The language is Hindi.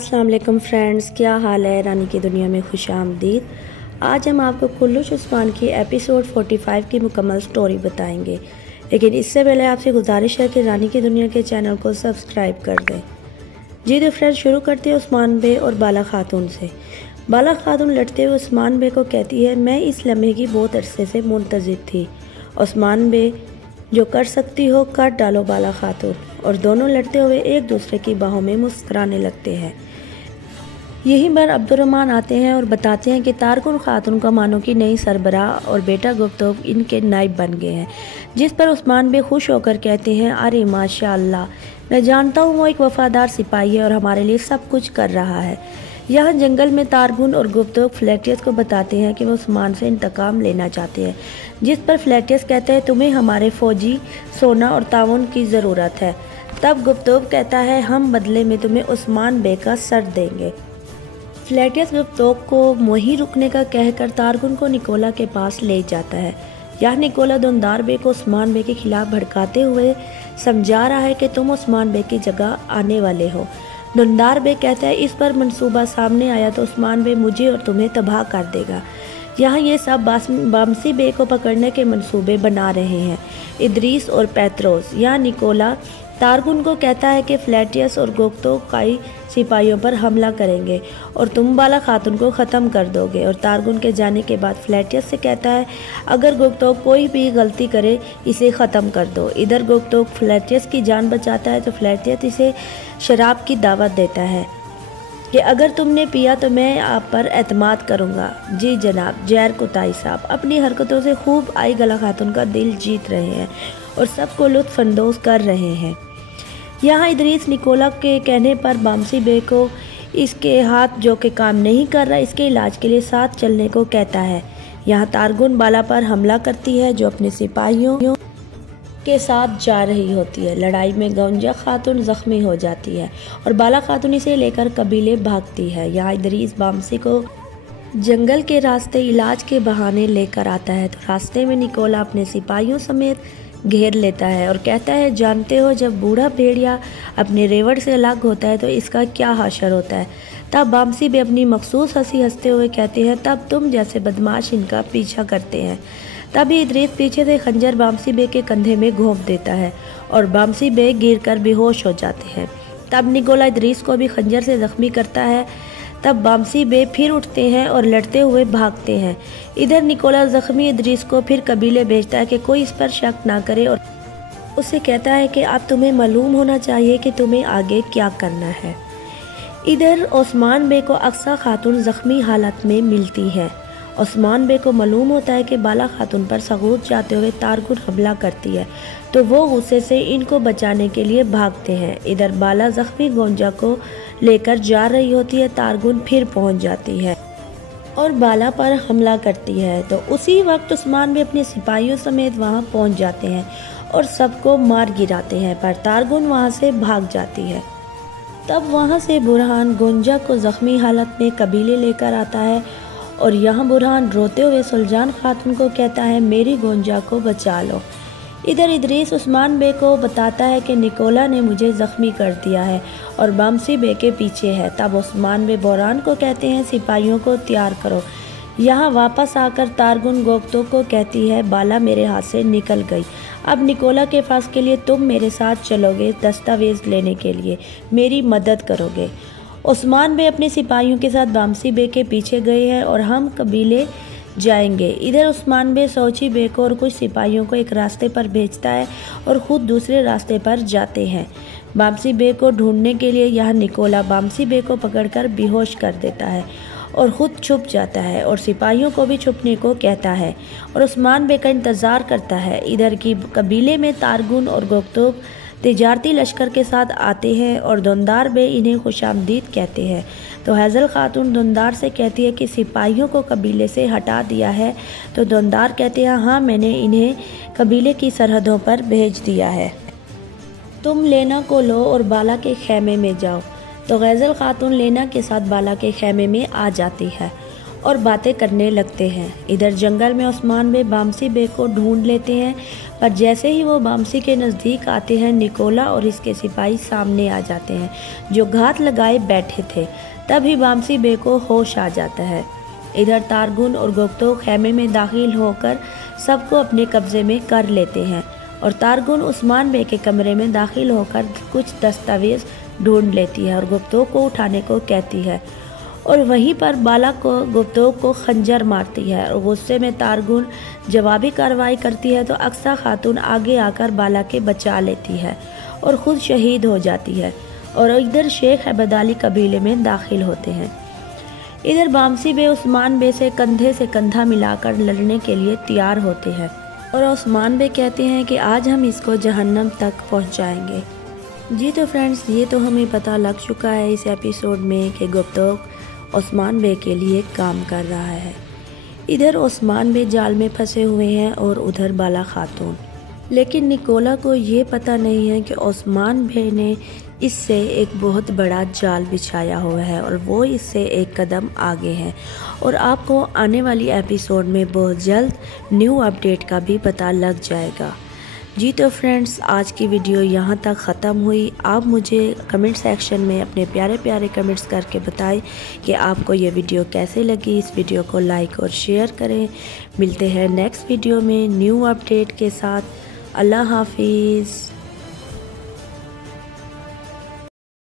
अस्सलाम वालेकुम फ्रेंड्स, क्या हाल है। रानी की दुनिया में खुश आमदीद। आज हम आपको कुल्लुश उस्मान की एपिसोड 45 की मुकम्मल स्टोरी बताएंगे, लेकिन इससे पहले आपसे गुजारिश है कि रानी की दुनिया के चैनल को सब्सक्राइब कर दें। जी तो फ्रेंड्स, शुरू करते हैं उस्मान बे और बाला खातून से। बाला खातून लड़ते हुए उस्मान बे को कहती है, मैं इस लम्हे की बहुत अरसे से मुंतज़िर थी। उस्मान बे, जो कर सकती हो कर डालो बाला खातून। और दोनों लड़ते हुए एक दूसरे की बाहों में मुस्कुराने लगते हैं। यहीं पर अब्दुर्रहमान आते हैं और बताते हैं कि तारकुन खातून कमानों की नई सरबराह और बेटा गुफ्तोब इनके नाइब बन गए हैं। जिस पर उस्मान बे खुश होकर कहते हैं, अरे माशाअल्लाह, मैं जानता हूँ वो एक वफादार सिपाही है और हमारे लिए सब कुछ कर रहा है। यहाँ जंगल में तारगुन और गुफ्तोब फ्लैटियस को बताते हैं कि वो उस्मान से इंतकाम लेना चाहते हैं। जिस पर फ्लैटियस कहते हैं, तुम्हें हमारे फौजी सोना और ताउन की ज़रूरत है। तब गुफ्तोब कहता है, हम बदले में तुम्हें उस्मान बे का सर देंगे। फ्लैटियस गुफ्तोब को वहीं रुकने का कहकर तारगुन को निकोला के पास ले जाता है। यह निकोला दुंदार बे को उस्मान बे के खिलाफ भड़काते हुए समझा रहा है कि तुम उस्मान बे की जगह आने वाले हो। दुंदार बे कहता है, इस पर मंसूबा सामने आया तो उस्मान बे मुझे और तुम्हें तबाह कर देगा। यहाँ ये सब बामसी बे को पकड़ने के मंसूबे बना रहे हैं, इदरीस और पैत्रोस। यहाँ निकोला तारगुन को कहता है कि फ्लैटियस और गुफ्तोब कई सिपाहियों पर हमला करेंगे और तुम बाला खातून को ख़त्म कर दोगे। और तारगुन के जाने के बाद फ्लैटियस से कहता है, अगर गुफ्तोब कोई भी गलती करे इसे ख़त्म कर दो। इधर गुफ्तोब फ्लैटियस की जान बचाता है तो फ्लैटियस इसे शराब की दावत देता है कि अगर तुमने पिया तो मैं आप पर एतमाद करूँगा। जी जनाब, जैर कुताई साहब अपनी हरकतों से खूब आई गला खातून का दिल जीत रहे हैं और सबको लुत्फ़अंदोज़ कर रहे हैं। यहाँ इदरीस निकोला के कहने पर बामसी बे को इसके हाथ जो कि काम नहीं कर रहा, इसके इलाज के लिए साथ चलने को कहता है। यहाँ तारगुन बाला पर हमला करती है जो अपने सिपाहियों के साथ जा रही होती है। लड़ाई में गौंजा खातून जख्मी हो जाती है और बाला खातून इसे लेकर कबीले भागती है। यहाँ इदरीस बामसी को जंगल के रास्ते इलाज के बहाने लेकर आता है तो रास्ते में निकोला अपने सिपाहियों समेत घेर लेता है और कहता है, जानते हो जब बूढ़ा भेड़िया अपने रेवड़ से अलग होता है तो इसका क्या हाशर होता है। तब बामसी भी अपनी मखसूस हंसी हंसते हुए कहते हैं, तब तुम जैसे बदमाश इनका पीछा करते हैं। तभी इदरीस पीछे से खंजर बामसी बे के कंधे में घोंप देता है और बामसी बे गिरकर बेहोश हो जाते हैं। तब निकोला इदरीस को भी खंजर से जख्मी करता है। तब बामसी बे फिर उठते हैं और लड़ते हुए भागते हैं। इधर निकोला जख्मी इदरीस को फिर कबीले भेजता है कि कोई इस पर शक ना करे और उसे कहता है कि अब तुम्हें मालूम होना चाहिए कि तुम्हें आगे क्या करना है। इधर उस्मान बे को अक्सा खातून जख्मी हालत में मिलती है। उस्मान बे को मालूम होता है कि बाला खातून पर सबूत जाते हुए तारगुन हमला करती है तो वो गुस्से से इनको बचाने के लिए भागते हैं। इधर बाला जख्मी गोंजा को लेकर जा रही होती है। तारगुन फिर पहुंच जाती है और बाला पर हमला करती है तो उसी वक्त उस्मान भी अपने सिपाहियों समेत वहां पहुंच जाते हैं और सबको मार गिराते हैं, पर तारगुन वहां से भाग जाती है। तब वहां से बुरहान गोंजा को जख्मी हालत में कबीले लेकर आता है और यहाँ बुरहान रोते हुए सुल्तान खातून को कहता है, मेरी गोंजा को बचा लो। इधर इदरीस उस्मान बे को बताता है कि निकोला ने मुझे ज़ख्मी कर दिया है और बामसी बे के पीछे है। तब उस्मान बे बुरहान को कहते हैं, सिपाहियों को तैयार करो। यहाँ वापस आकर तारगुन गोफ्तो को कहती है, बाला मेरे हाथ से निकल गई। अब निकोला के पास के लिए तुम मेरे साथ चलोगे, दस्तावेज लेने के लिए मेरी मदद करोगे। उस्मान बे अपने सिपाहियों के साथ बामसी बे के पीछे गए हैं और हम कबीले जाएंगे। इधर उस्मान बे सोची बे को और कुछ सिपाहियों को एक रास्ते पर भेजता है और ख़ुद दूसरे रास्ते पर जाते हैं बामसी बे को ढूंढने के लिए। यहाँ निकोला बामसी बे को पकड़कर बेहोश कर देता है और ख़ुद छुप जाता है और सिपाहियों को भी छुपने को कहता है और उस्मान बे का इंतज़ार करता है। इधर की कबीले में तारगुन और गुफ्तोब तिजारती लश्कर के साथ आते हैं और दुंदार बे इन्हें खुशामदीद कहते हैं। तो हैज़ल खातून दुंदार से कहती है कि सिपाहियों को कबीले से हटा दिया है। तो दुंदार कहते हैं, हाँ मैंने इन्हें कबीले की सरहदों पर भेज दिया है, तुम लेना को लो और बाला के खेमे में जाओ। तो गैज़ल खातून लेना के साथ बाला के खेमे में आ जाती है और बातें करने लगते हैं। इधर जंगल में उस्मान बे बामसी बे को ढूंढ लेते हैं, पर जैसे ही वो बामसी के नज़दीक आते हैं निकोला और इसके सिपाही सामने आ जाते हैं जो घात लगाए बैठे थे। तभी बामसी बे को होश आ जाता है। इधर तारगुन और गुप्तो खेमे में दाखिल होकर सबको अपने कब्जे में कर लेते हैं और तारगुन उस्मान बे के कमरे में दाखिल होकर कुछ दस्तावेज ढूंढ लेती है और गुप्तो को उठाने को कहती है और वहीं पर बाला को गुप्तो को खंजर मारती है और गुस्से में तारगुन जवाबी कार्रवाई करती है तो अक्सा खातून आगे आकर बाला के बचा लेती है और ख़ुद शहीद हो जाती है और इधर शेख अबदाली कबीले में दाखिल होते हैं। इधर बामसी बे उस्मान बे से कंधा मिलाकर लड़ने के लिए तैयार होते हैं और उस्मान बे कहते हैं कि आज हम इसको जहन्नम तक पहुंचाएंगे। जी तो फ्रेंड्स, ये तो हमें पता लग चुका है इस एपिसोड में कि गुप्तो उस्मान बे के लिए काम कर रहा है। इधर उस्मान बे जाल में फंसे हुए हैं और उधर बाला खातून, लेकिन निकोला को ये पता नहीं है कि उस्मान बे ने इससे एक बहुत बड़ा जाल बिछाया हुआ है और वो इससे एक कदम आगे हैं और आपको आने वाली एपिसोड में बहुत जल्द न्यू अपडेट का भी पता लग जाएगा। जी तो फ्रेंड्स, आज की वीडियो यहाँ तक ख़त्म हुई। आप मुझे कमेंट सेक्शन में अपने प्यारे प्यारे कमेंट्स करके बताएं कि आपको ये वीडियो कैसे लगी। इस वीडियो को लाइक और शेयर करें। मिलते हैं नेक्स्ट वीडियो में न्यू अपडेट के साथ। अल्लाह हाफिज़।